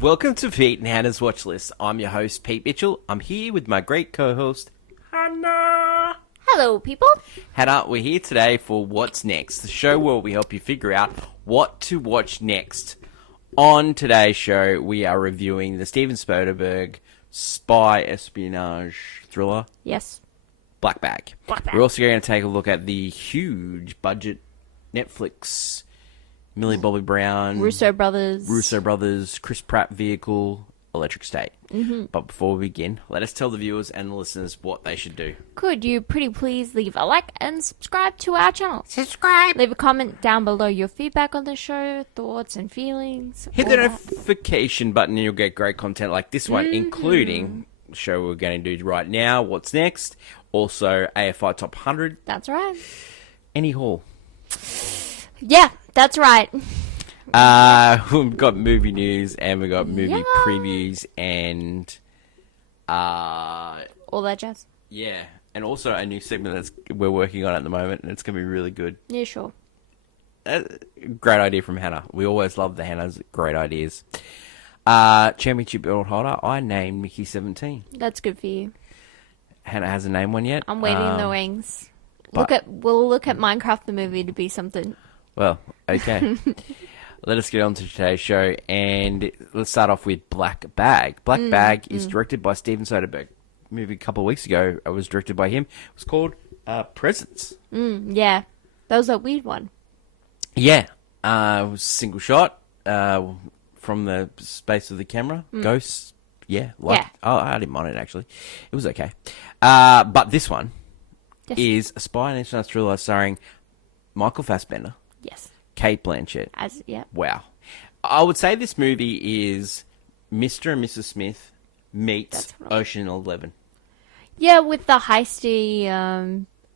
Welcome to Pete and Hannah's Watch List. I'm your host, Pete Mitchell. I'm here with my great co-host, Hannah. Hello, people. Hannah, we're here today for What's Next, the show where we help you figure out what to watch next. On today's show, we are reviewing the Steven Soderbergh spy espionage thriller, Yes. Blackbag. We're also going to take a look at the huge budget Netflix Millie Bobby Brown, Russo brothers, Chris Pratt vehicle, Electric State. But before we begin, let us tell the viewers and the listeners what they should do. Could you pretty please leave a like and subscribe to our channel? Subscribe! Leave a comment down below your feedback on the show, thoughts and feelings. Hit all the that. notification button and you'll get great content like this one, including the show we're going to do right now, What's Next, also AFI Top 100, That's right. Any Hall. Yeah, that's right. We've got movie news and we've got movie Yeah. previews and All that jazz. yeah, and also a new segment that's we're working on at the moment and it's going to be really good. Yeah, sure. Great idea from Hannah. We always love the Hannah's great ideas. Championship belt holder, I named Mickey 17. That's good for you. Hannah hasn't named one yet. I'm waiting in the wings. but- We'll look at Minecraft the movie to be something. Well, okay. Let us get on to today's show, and let's start off with Blackbag. Blackbag is directed by Steven Soderbergh. Movie a couple of weeks ago, it was directed by him. It was called Presents. Yeah, that was a weird one. Yeah, it was single shot from the space of the camera. Ghosts, yeah. Oh, I didn't mind it, actually. It was okay. But this one is a spy and international thriller starring Michael Fassbender, Yes. Kate Blanchett. Yeah. Wow. I would say this movie is Mr. and Mrs. Smith meets That's right. Ocean 11. Yeah, with the heisty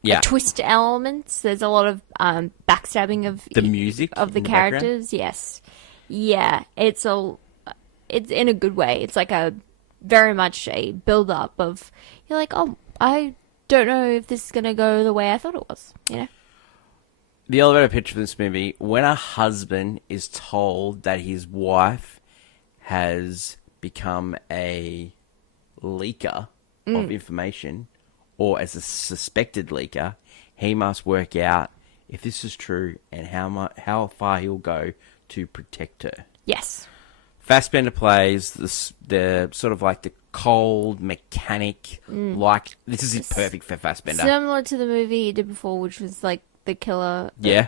Yeah. twist elements. There's a lot of backstabbing of The music of the in the background? characters. Yes, yeah, it's in a good way. It's like a very much a build up of you're like, oh, I don't know if this is gonna go the way I thought it was. You know, The elevator pitch for this movie, when a husband is told that his wife has become a leaker of information, or as a suspected leaker, he must work out if this is true and how far he'll go to protect her. yes, Fassbender plays the sort of like the cold mechanic, like this is perfect for Fassbender. similar to the movie he did before, which was like the killer. Yeah,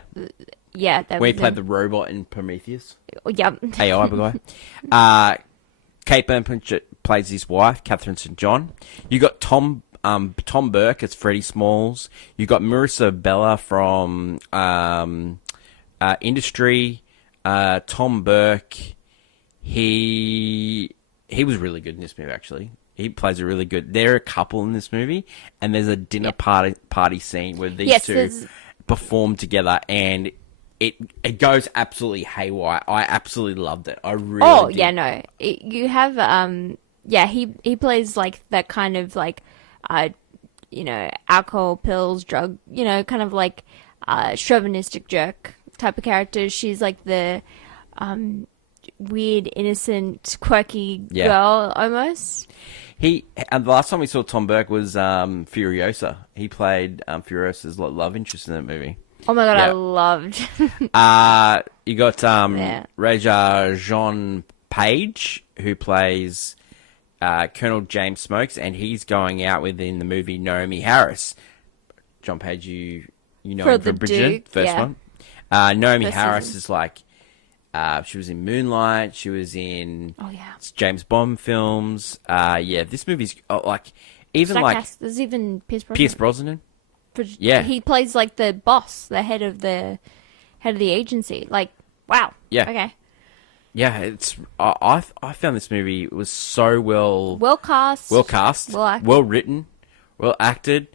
Yeah, that where he was played the robot in Prometheus. Yep. AI guy. Kate Blanchett plays his wife, Catherine St. John. You got Tom Burke as Freddie Smalls. You got Marissa Bella from Industry. Tom Burke. He was really good in this movie, actually. He plays a really good. They're a couple in this movie, and there's a dinner party scene where these two perform together, and it goes absolutely haywire. I absolutely loved it. I really did. Yeah, no. You have yeah, he plays like that kind of like alcohol, pills, drug, kind of like chauvinistic jerk type of character. She's like the weird, innocent, quirky girl almost. And the last time we saw Tom Burke was Furiosa. He played Furiosa's love interest in that movie. Oh my god, Yeah. I loved. You got Raja Jean Page, who plays Colonel James Smokes, and he's going out within the movie Naomi Harris. John Page, you know For him the from Bridgerton, Duke, first yeah. one. Naomi First Harris season. is like, she was in Moonlight, she was in Oh yeah. James Bond films. This movie's like, even Stack like cast. There's even Pierce Brosnan. Pierce Brosnan. Yeah. He plays like the boss, the head of the agency. Like, wow. Yeah. Okay. Yeah, it's I found this movie was so well cast, well cast, well acted. well written, well acted,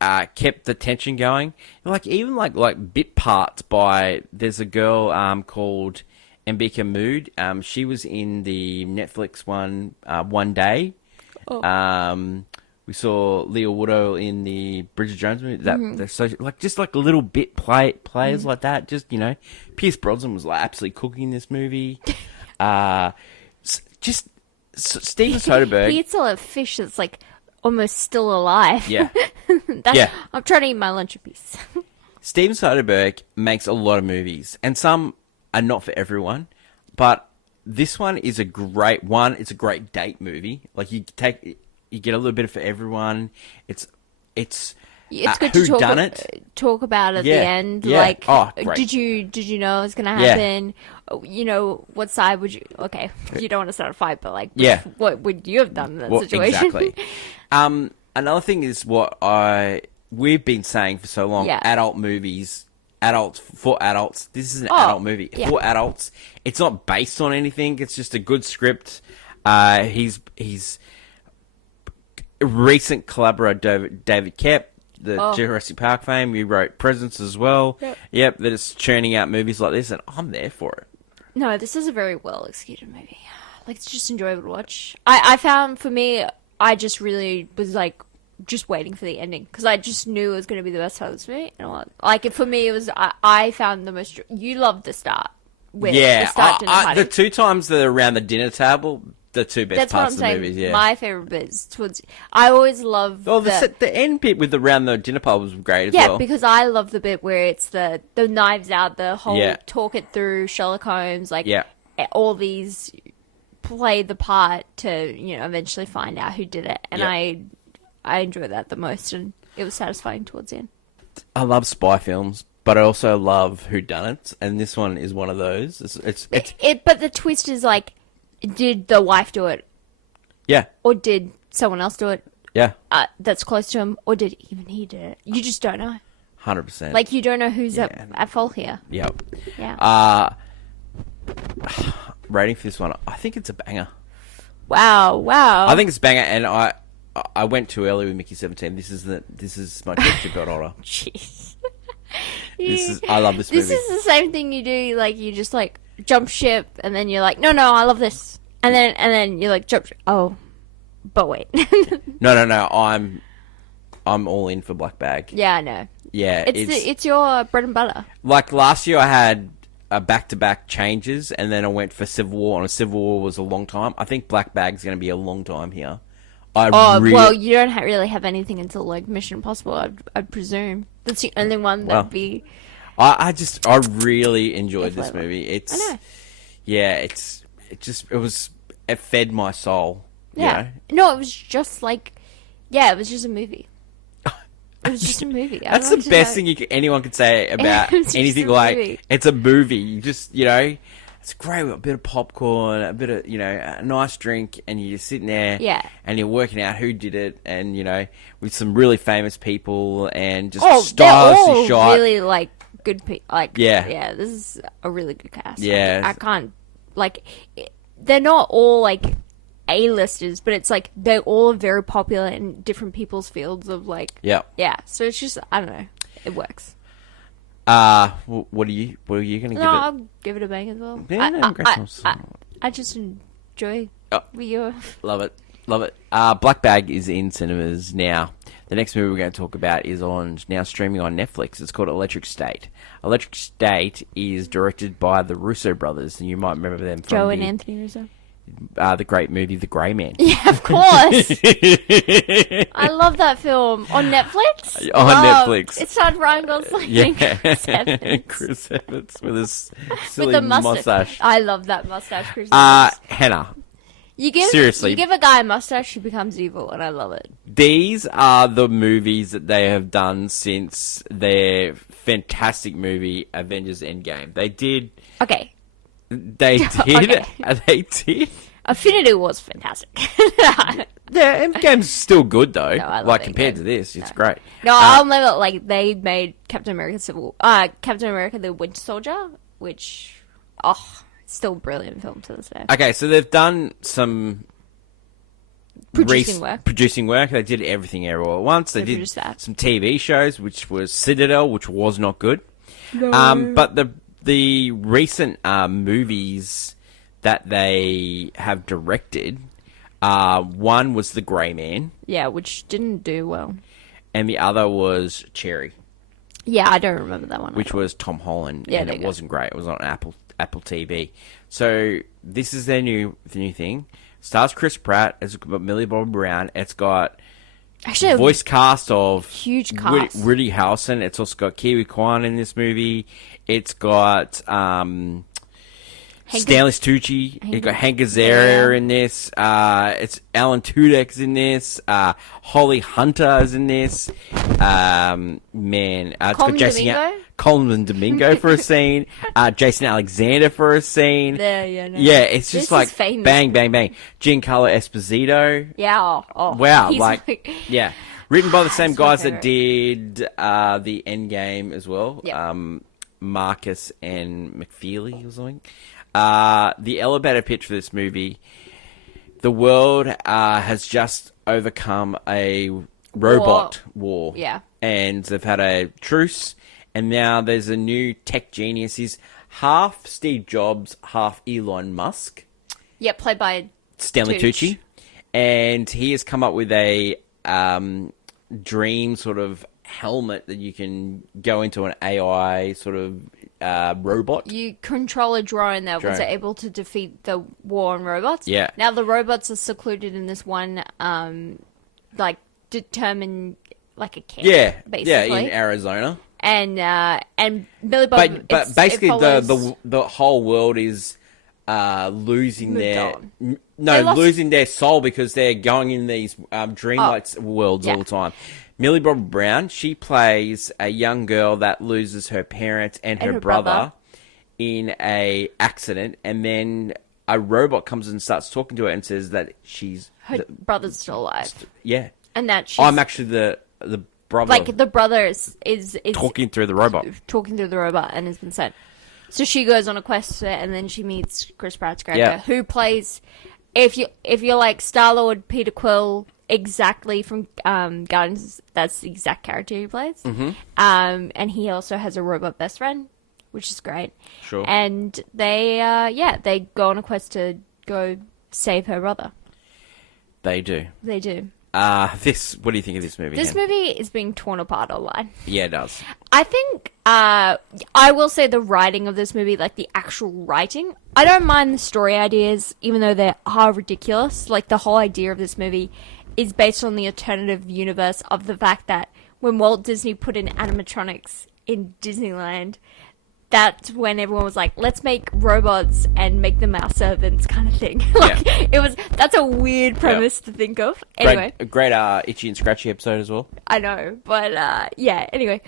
kept the tension going. Like even like bit parts by there's a girl called Mbika Mood. She was in the Netflix one One Day. Oh. We saw Leah Woodall in the Bridget Jones movie. They're so just like little bit players like that. Just Pierce Brosnan was like absolutely cooking this movie. Steven He Soderbergh. eats a fish that's like almost still alive. Yeah. That's, Yeah. I'm trying to eat my lunch in peace. Steven Soderbergh makes a lot of movies, and some are not for everyone, but this one is a great one. It's a great date movie. Like you get a little bit for everyone. It's It's good who to done it? talk about at the Yeah. end. Yeah. Like, Oh, great. did you know it was gonna Yeah. happen? You know, what side would you? Okay, you don't want to start a fight, but like, Yeah. what would you have done in that Well, situation? exactly. Another thing is what we've been saying for so long. Yeah. Adult movies, for adults. This is an Oh, adult movie yeah. for adults. It's not based on anything. It's just a good script. He's recent collaborator David Kep, the Jurassic Park fame. He wrote Presence as well. Yep, that is churning out movies like this, and I'm there for it. No, this is a very well executed movie. Like, it's just enjoyable to watch. I found, for me, I just really was like just waiting for the ending because I just knew it was going to be the best part of this movie. Like, for me, it was I found the most. You loved the start. Yeah, the start dinner party. the two times that are around the dinner table, the two best That's what I'm parts of the saying. movies. Yeah, My favorite bit is towards. I always love. well, the end bit with around the dinner party was great as yeah, well. because I love the bit where it's the knives out, the whole Yeah. talk it through, Sherlock Holmes, like Yeah. all these play the part to eventually find out who did it, and Yeah. I enjoyed that the most, and it was satisfying towards the end. I love spy films, but I also love whodunits, and this one is one of those. It's But the twist is like, did the wife do it, yeah, or did someone else do it? yeah, That's close to him, or did even he do it? You just don't know. 100%. Like, you don't know who's at fault here. yep. Yeah. Rating for this one, I think it's a banger. Wow. I think it's a banger, and I went too early with Mickey 17. This is my championship belt holder. Jeez. I love this movie. This is the same thing you do. Like, you just like jump ship, and then you're like, no, I love this, and then you're like, jump ship. Oh, but wait. No. I'm all in for Blackbag. Yeah, I know. Yeah, It's your bread and butter. like last year I had back-to-back changes, and then I went for Civil War, and Civil War was a long time. I think Blackbag's going to be a long time here. Well, you don't really have anything until like Mission Impossible, I'd presume. That's the only one that'd be. I really enjoyed this movie. I know. Yeah, it fed my soul. Yeah. You know? No, it was just like, it was just a movie. It was just a movie. That's the best thing anyone could say about It's just anything. a Like, movie. it's a movie. You just, it's great with a bit of popcorn, a bit of, a nice drink, and you're sitting there, Yeah. and you're working out who did it, and with some really famous people, and just They're stylistic all shot. really like good people. Like, Yeah. this is a really good cast. Yeah. I can't they're not all like A-listers, but it's like they're all very popular in different people's fields of like. Yeah. Yeah, so it's just, I don't know, it works. What are you going to give it? I'll give it a bang as well. Yeah, no, great. I just enjoy Oh. your. Love it. Blackbag is in cinemas now. The next movie we're going to talk about is now streaming on Netflix. It's called Electric State. Electric State is directed by the Russo brothers, and you might remember them from Joe and Anthony Russo. The great movie The Grey Man. Yeah, of course. I love that film on Netflix. On Netflix. It starred Ryan Gosling. Yeah, Chris Evans. Chris Evans with his silly With the mustache. I love that mustache, Chris Evans. Hannah, You give a guy a mustache, he becomes evil, and I love it. these are the movies that they have done since their fantastic movie Avengers Endgame. They did. Okay, They did. Okay. They did. Infinity War's fantastic. Yeah, Endgame's still good though. No, I love like Endgame. compared to this, it's great. No, I'll never they made Captain America Captain America the Winter Soldier, which still a brilliant film to this day. Okay, so they've done some Producing work. Producing work. They did Everything Everywhere at Once. They did produced that. some TV shows, which was Citadel, which was not good. But the recent movies that they have directed, one was The Grey Man, Yeah, which didn't do well. and the other was Cherry, Yeah, I don't remember that one. which was Tom Holland, Yeah, and there it you go. wasn't great. It was on Apple TV. So this is the new thing. Stars Chris Pratt. It's got Millie Bobby Brown. It's got Actually, voice cast of huge cast. Woody Harrelson. It's also got Kiwi Kwan in this movie. It's got Stanley Tucci. It's got Hank Azaria in this. It's Alan Tudyk's in this. Holly Hunter is in this. It's got Coleman Domingo for a scene. Jason Alexander for a scene. Yeah, it's just like bang, bang, bang. Giancarlo Esposito. Yeah. Oh, wow. Yeah. Written by the same guys that favorite. did the Endgame as well. Yep. Marcus and McFeely or something. The elevator pitch for this movie: the world has just overcome a robot war. Yeah. And they've had a truce, and now there's a new tech genius. He's half Steve Jobs, half Elon Musk. Yeah, played by Stanley Tucci. And he has come up with a dream sort of helmet that you can go into an AI sort of robot. You control a drone that was able to defeat the war on robots. Yeah. Now the robots are secluded in this one, determined like a camp. Basically. Yeah, in Arizona. And Billy Bob. But basically, the whole world is losing losing their soul because they're going in these dreamlike worlds all the time. Millie Bobby Brown, she plays a young girl that loses her parents and her brother in a accident, and then a robot comes and starts talking to her and says that her brother's still alive. Yeah, and that I'm actually the brother. Like the brother is talking through the robot, and has been sent. So she goes on a quest, and then she meets Chris Pratt's character, who plays. If you're like Star-Lord Peter Quill. Exactly from Guardians, that's the exact character he plays. Mm-hmm. And he also has a robot best friend, which is great. Sure. And they go on a quest to go save her brother. They do. They do. What do you think of this movie? This movie is being torn apart online. Yeah, it does. I think, I will say the writing of this movie, like the actual writing, I don't mind the story ideas, even though they are ridiculous. Like the whole idea of this movie is based on the alternative universe of the fact that when Walt Disney put in animatronics in Disneyland, that's when everyone was like, let's make robots and make them our servants kind of thing. That's a weird premise to think of. Anyway. A great Itchy and Scratchy episode as well. I know, but anyway.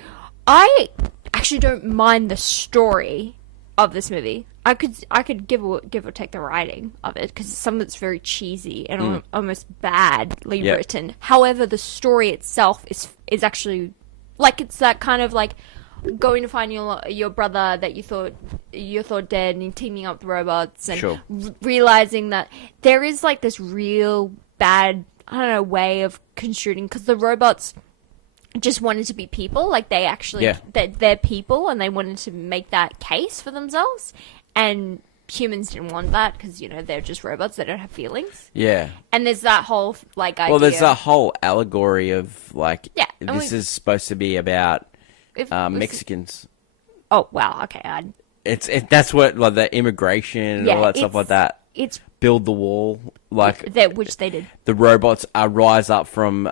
I actually don't mind the story of this movie. I could give or take the writing of it because some of it's very cheesy and almost badly written. However, the story itself is actually like it's that kind of like going to find your brother that you thought dead and teaming up with robots and realizing that there is like this real bad way of construing because the robots just wanted to be people, like they actually they're people and they wanted to make that case for themselves, and humans didn't want that because they're just robots, they don't have feelings. And there's that whole like idea. Well, there's that whole allegory of like this is supposed to be about Mexicans. Oh wow, okay. That's what like the immigration and all that stuff like that. It's build the wall like which they did. The robots rise up from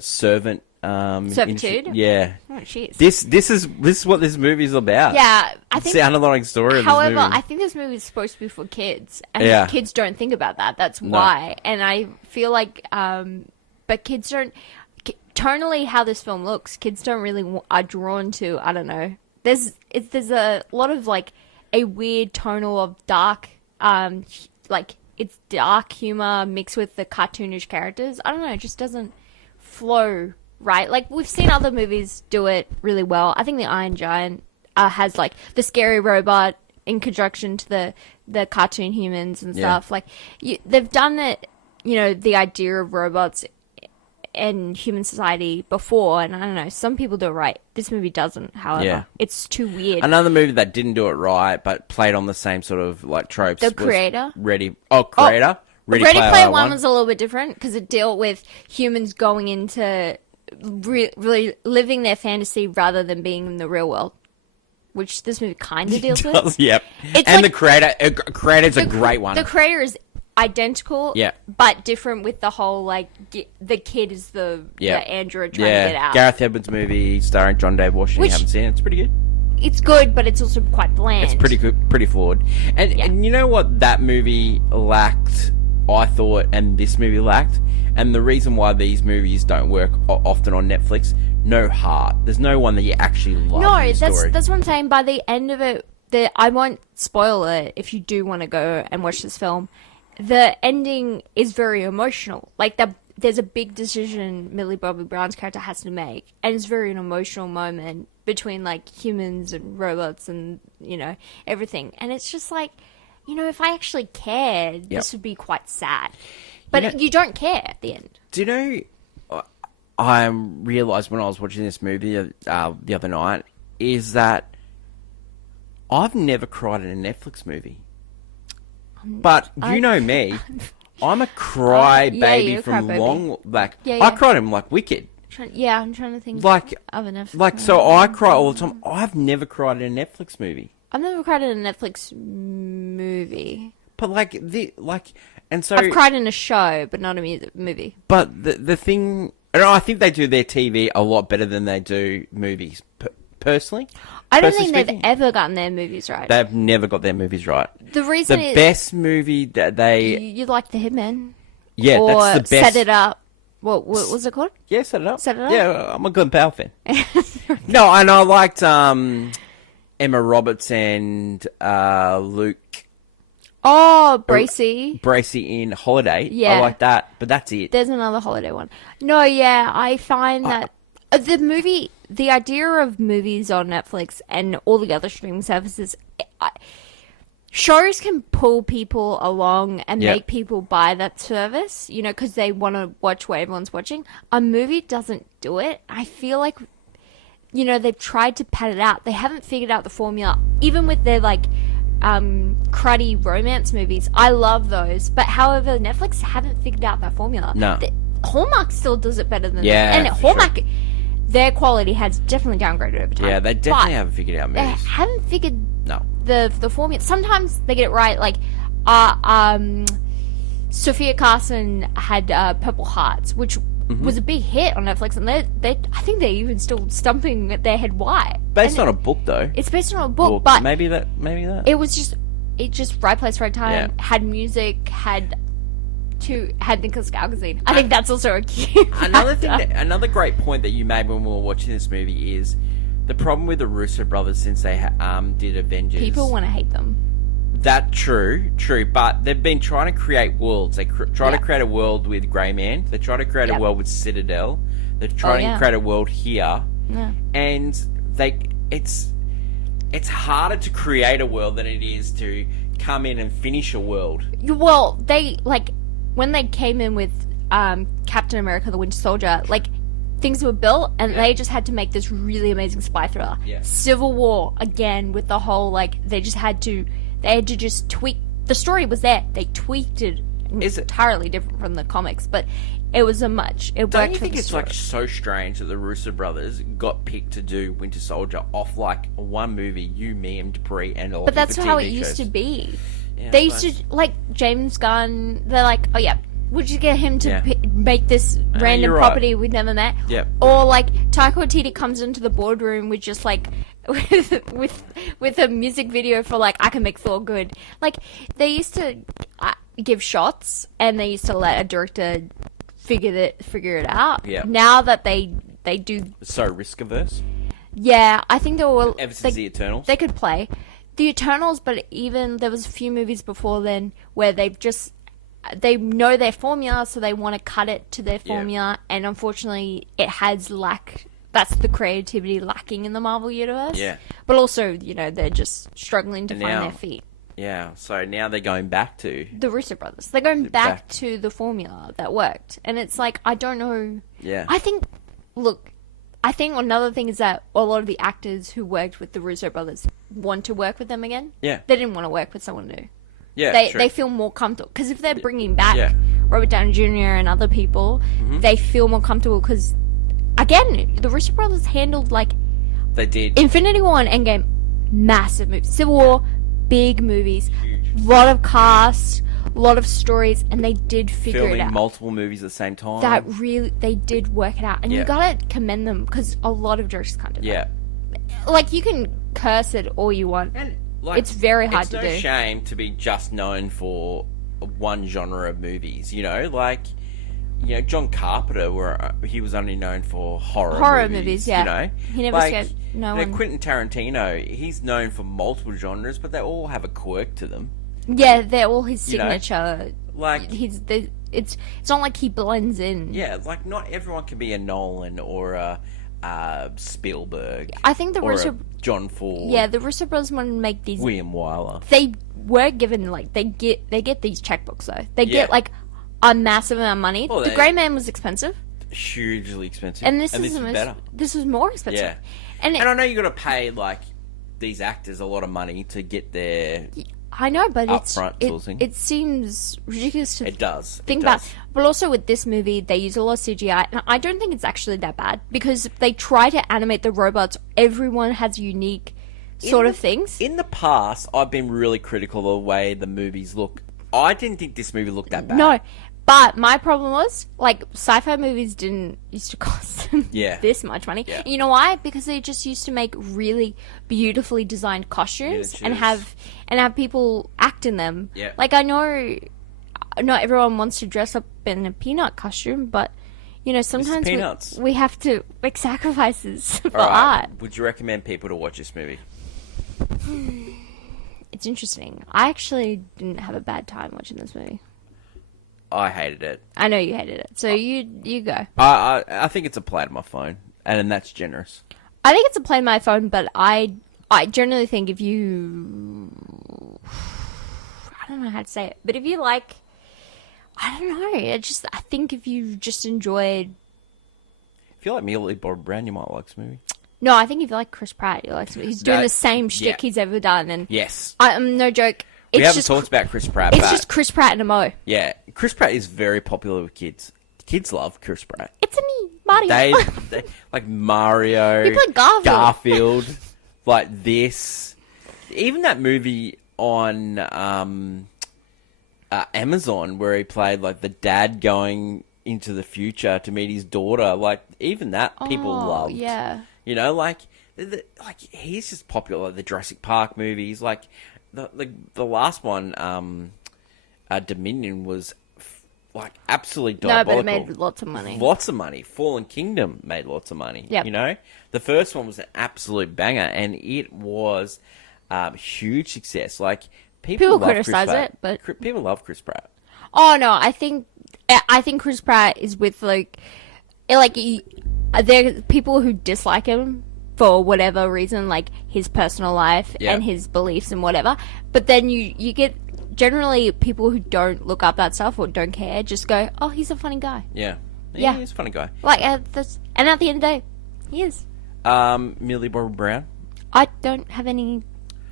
servitude. Yeah. Oh jeez. This is what this movie is about. Yeah, I think. It's the underlying story. However, of this movie. I think this movie is supposed to be for kids, and kids don't think about that. That's why. And I feel like, but kids don't. Tonally, how this film looks, kids don't really are drawn to. I don't know. There's a lot of like a weird tonal of dark, like it's dark humor mixed with the cartoonish characters. I don't know. It just doesn't flow right. Like we've seen other movies do it really well. I think the Iron Giant has like the scary robot in conjunction to the cartoon humans and stuff. Like they've done it. The idea of robots in human society before, and I don't know, some people do it right. This movie doesn't, however. It's too weird. Another movie that didn't do it right, but played on the same sort of like tropes. The Creator? Creator? Ready Player One was a little bit different because it dealt with humans going into really living their fantasy rather than being in the real world. which this movie kind of deals with. Does, yep. It's And like- the creator's a great one. The creator is identical, Yeah. but different with the whole, like, the kid is the android trying to get yeah, out. Gareth Edwards movie starring John David Washington. Which- You haven't seen it? It's pretty good. It's good, but it's also quite bland. It's pretty good, pretty flawed. And you know what that movie lacked, I thought, and this movie lacked? And the reason why these movies don't work often on Netflix, no heart. There's no one that you actually love No, in the story. that's what I'm saying. By the end of it, I won't spoil it if you do want to go and watch this film. The ending is very emotional. Like, there's a big decision Millie Bobby Brown's character has to make, and it's very an emotional moment between, like, humans and robots and, you know, everything. And it's just like, you know, if I actually cared, this would be quite sad. But you don't care at the end. Do you know, I realised when I was watching this movie the other night, is that I've never cried in a Netflix movie. But you know me, I'm a cry baby you're a from crybaby. long, like, Yeah, I yeah. cried in, like, Wicked. I'm trying to think Like, of a Netflix like, so I cry all the time. I've never cried in a Netflix movie. I've never cried in a Netflix movie. But and so, I've cried in a show, but not a movie. but the thing, and I think they do their TV a lot better than they do movies, personally. I don't Personally think they've speaking, ever gotten their movies right. They've never got their movies right. The reason The is best movie that they, you like The Hitman. yeah, or that's the best. Set It Up. What was it called? Yeah, Set It Up. Set It Up? Yeah, I'm a Glenn Powell fan. No, and I liked Emma Roberts and Luke Oh, Bracey. Bracey in Holiday. Yeah. I like that, but that's it. There's another holiday one. No, yeah, I find that the idea of movies on Netflix and all the other streaming services, shows can pull people along and Yep. make people buy that service, you know, because they want to watch what everyone's watching. A movie doesn't do it. I feel like, you know, they've tried to pad it out. They haven't figured out the formula, even with their, like, cruddy romance movies. I love those, but however, Netflix haven't figured out that formula. No. Hallmark still does it better than Yeah, them. And for Hallmark, their quality has definitely downgraded over time. Yeah, they definitely But haven't figured out They movies. haven't figured No. the formula. Sometimes they get it right. Like, Sophia Carson had Purple Hearts, which was a big hit on Netflix, and they I think they're even still stumping their head why. Based And on a book, though. it's based on a book, but maybe that. it was just right place, right time. Yeah. Had music, had Nicholas Galgazine. I think that's also a cute Another factor. another great point that you made when we were watching this movie is the problem with the Russo brothers since they did Avengers. People want to hate them. That true, but they've been trying to create worlds. They try to create a world with Grey Man. They try to create a world with Citadel. They're trying to create a world here, and it's harder to create a world than it is to come in and finish a world. Well, they, like, when they came in with Captain America: The Winter Soldier, like, things were built, and they just had to make this really amazing spy thriller. Yeah. Civil War, again, with the whole, like, they had to just tweak. The story was there. They tweaked it. Is it entirely different from the comics, but it was It Don't worked you for think the it's story. like so strange that the Russo brothers got picked to do Winter Soldier off like one movie, you, me, and Dupree, and all. But that's how it TV used shows. to be. Yeah, They I used suppose. to, like, James Gunn, they're like, oh yeah, would you get him to Yeah. make this random you're right. property we've never met? Yep. Or, like, Taika Waititi comes into the boardroom with just, like, with a music video for, like, I Can Make Thor Good. Like, they used to give shots, and they used to let a director figure it out. Yeah. Now that they do, So risk averse. yeah, I think they were... Ever since the Eternals. They could play the Eternals, but even there was a few movies before then where they know their formula, so they want to cut it to their formula, and unfortunately, it has that's the creativity lacking in the Marvel universe. Yeah. But also, you know, they're just struggling to And find now- their feet. Yeah. So now they're going back to. The Russo brothers, they're going back Back. to the formula that worked, and it's like, I don't know. Yeah. I think another thing is that a lot of the actors who worked with the Russo brothers want to work with them again. Yeah. They didn't want to work with someone new. Yeah. They feel more comfortable. Because if they're bringing back Yeah. Robert Downey Jr. and other people, they feel more comfortable because, again, the Russo brothers handled, like, They did. Infinity War and Endgame massive movies. Civil War, big movies, Huge. lot of cast, lot of stories, and they did figure Filming it out. multiple movies at the same time. They did work it out, and you Yeah. gotta commend them because a lot of directors can't do that. Yeah. Like, you can curse it all you want. And like, It's very hard it's to no do. shame to be just known for one genre of movies. You know, like John Carpenter, where he was only known for horror movies. Yeah, You know, he never like, scared no one. Quentin Tarantino, he's known for multiple genres, but they all have a quirk to them. Yeah, they're all his You know, signature. Like, It's not like he blends in. yeah, like not everyone can be a Nolan or a Spielberg. I think the or Russo, a John Ford. yeah, the Russo brothers want to make these. William Wyler. They were given like they get these checkbooks though. They Yeah. get like a massive amount of money. Well, the they- Grey Man was expensive, Hugely expensive. and this is the better. This was more expensive. Yeah. And And I know you got to pay like these actors a lot of money to get their. I know, but Upfront sort of thing. it seems ridiculous to It does. think it about. does. But also with this movie, they use a lot of CGI, and I don't think it's actually that bad because they try to animate the robots. Everyone has unique sort of things. In the past, I've been really critical of the way the movies look. I didn't think this movie looked that bad. No, but my problem was like sci-fi movies didn't used to cost Yeah. this much money. Yeah. You know why? Because they just used to make really beautifully designed costumes and Miniatures. have people act in them. Yeah. Like, I know not everyone wants to dress up in a peanut costume, but sometimes Peanuts. we have to make sacrifices for All right. art. Would you recommend people to watch this movie? It's interesting. I actually didn't have a bad time watching this movie. I hated it. I know you hated it, so you go. I think it's a play to my phone, and that's generous. I think it's a play on my phone, but I generally think if you, I don't know how to say it, but if you like, I don't know, I think if you just enjoyed, If you like Millie Bobby Brown, you might like this movie. no, I think if you like Chris Pratt, you like, he's doing the same shtick yeah. he's ever done, and Yes. I'm no joke. We It's haven't just talked about Chris Pratt, it's but just Chris Pratt and a mo. yeah, Chris Pratt is very popular with kids. Kids love Chris Pratt. It's a me, Mario. They like Mario, He played Garfield. like this. Even that movie on Amazon where he played like the dad going into the future to meet his daughter. Like even that people loved. Yeah. You know, like he's just popular. The Jurassic Park movies, like the last one, Dominion was like absolutely No, but diabolical. it made lots of money. Lots of money. Fallen Kingdom made lots of money. Yep. You know, the first one was an absolute banger, and it was huge success. Like people love criticize Chris Pratt. it, but People love Chris Pratt. oh no, I think Chris Pratt is with there are people who dislike him for whatever reason, like his personal life Yeah. and his beliefs and whatever. But then you get generally people who don't look up that stuff or don't care just go, oh, he's a funny guy. Yeah, Yeah. he's a funny guy. Like and at the end of the day, he is. Millie Bobby Brown. I don't have any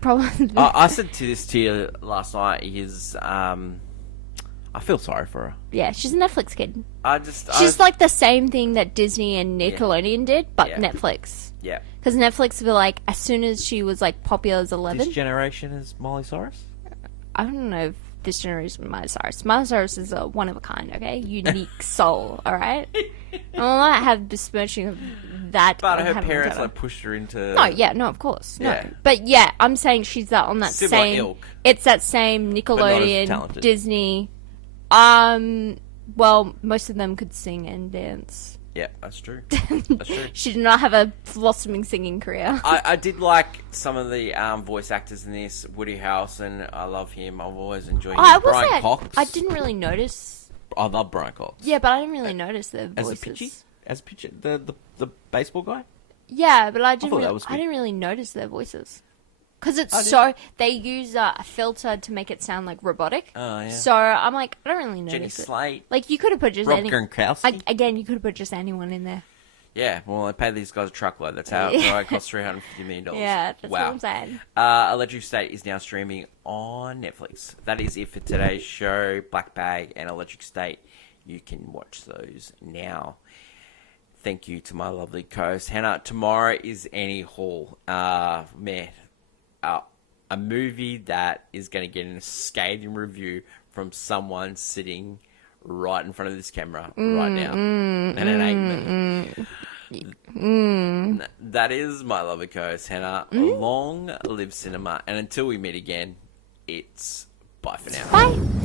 problems. With I said to you last night. I feel sorry for her. yeah, she's a Netflix kid. She's Like the same thing that Disney and Nickelodeon did, but Yeah. Netflix. yeah. Because Netflix were like, as soon as she was like popular as 11, This generation is Miley Cyrus. I don't know if this generation Miley Cyrus. Miley Cyrus is a one of a kind, okay? Unique soul, alright? I will not have besmirching of that. But of her having parents done like pushed her into. No, yeah, no, of course. No. Yeah. But yeah, I'm saying she's on that Similar same ilk. It's that same not as Nickelodeon, talented. Disney. Well, most of them could sing and dance. Yeah, that's true. That's true. She did not have a blossoming singing career. I did like some of the voice actors in this. Woody Harrelson, I love him. I've always enjoyed him. I will Brian say Cox. I didn't really notice. I love Brian Cox. Yeah, but I didn't really notice their As voices. a pitchy? As a pitcher? The baseball guy? Yeah, but I thought didn't. that was I good. didn't really notice their voices because it's I did. so they use a filter to make it sound like robotic. Oh, yeah. So I'm like, I don't really Jenny notice it. Slate. Like you could have put just Rob any. Gronkowski. Again, you could have put just anyone in there. Yeah, well, I pay these guys a truckload. That's how it costs $350 million. Yeah, that's wow. what I'm saying. Electric State is now streaming on Netflix. That is it for today's show. Blackbag and Electric State. You can watch those now. Thank you to my lovely co-host Hannah. Tomorrow is Annie Hall. Man, a movie that is going to get a scathing review from someone sitting right in front of this camera right now. And it ain't me. That is my lovely co-host, Hannah. Long live cinema. And until we meet again, it's bye for now. Bye.